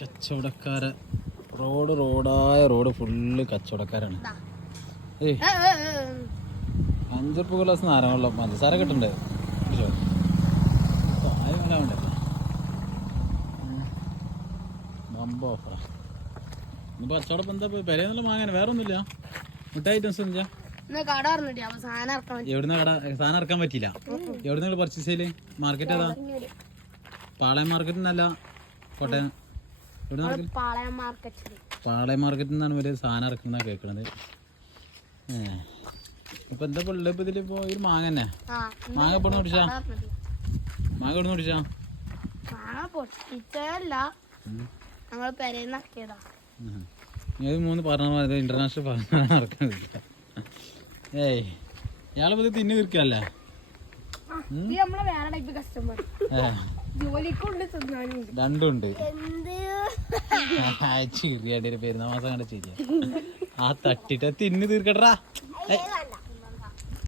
കച്ചവടക്കാര് road full കച്ചവടക്കാരാണ്. 5 ഉറുപ്പിക glass നാരങ്ങ പഞ്ചസാര കിട്ടണ്ടേ? കച്ചവടം എന്താ പെരേന്നുള്ള വാങ്ങാൻ വേറെ ഒന്നുമില്ല. മുട്ടായി ഐറ്റംസ് ഒന്നുമില്ല. എവിടുന്ന കട സാധനം ഇറക്കാൻ പറ്റിയില്ല. എവിടെ നിങ്ങൾ പർച്ചേസ് ചെയ്യല്? മാർക്കറ്റ് ഏതാ? പാളയം മാർക്കറ്റിൽ നിന്നല്ല, കോട്ടയം. പാളയം മാർക്കറ്റിൽ നിന്നാണ് ഇവര് സാധനം ഇറക്കുന്ന കേൾക്കണത്. ഇപ്പൊ എന്താ പിള്ളേ ഇപ്പൊ ഇതിലിപ്പോ ഒരു മാങ്ങ തന്നെ. മാങ്ങ എവിടെ നിന്ന് പിടിച്ചാ? മാങ്ങ എവിടെ നിന്ന് പിടിച്ചാ? ഇത് 3 പറഞ്ഞ ഇന്റർനാഷണൽ നടക്കുന്നില്ല. ഏയ് ഇയാളിപ്പോ ഇത് തിന്നു തീർക്കല്ലേ? രണ്ടുണ്ട്. ചെറിയ പെരുന്നാൾ മാസം കണ്ട ശരിയാ. ആ തട്ടിട്ട് തിന്നു തീർക്കട്ടാ.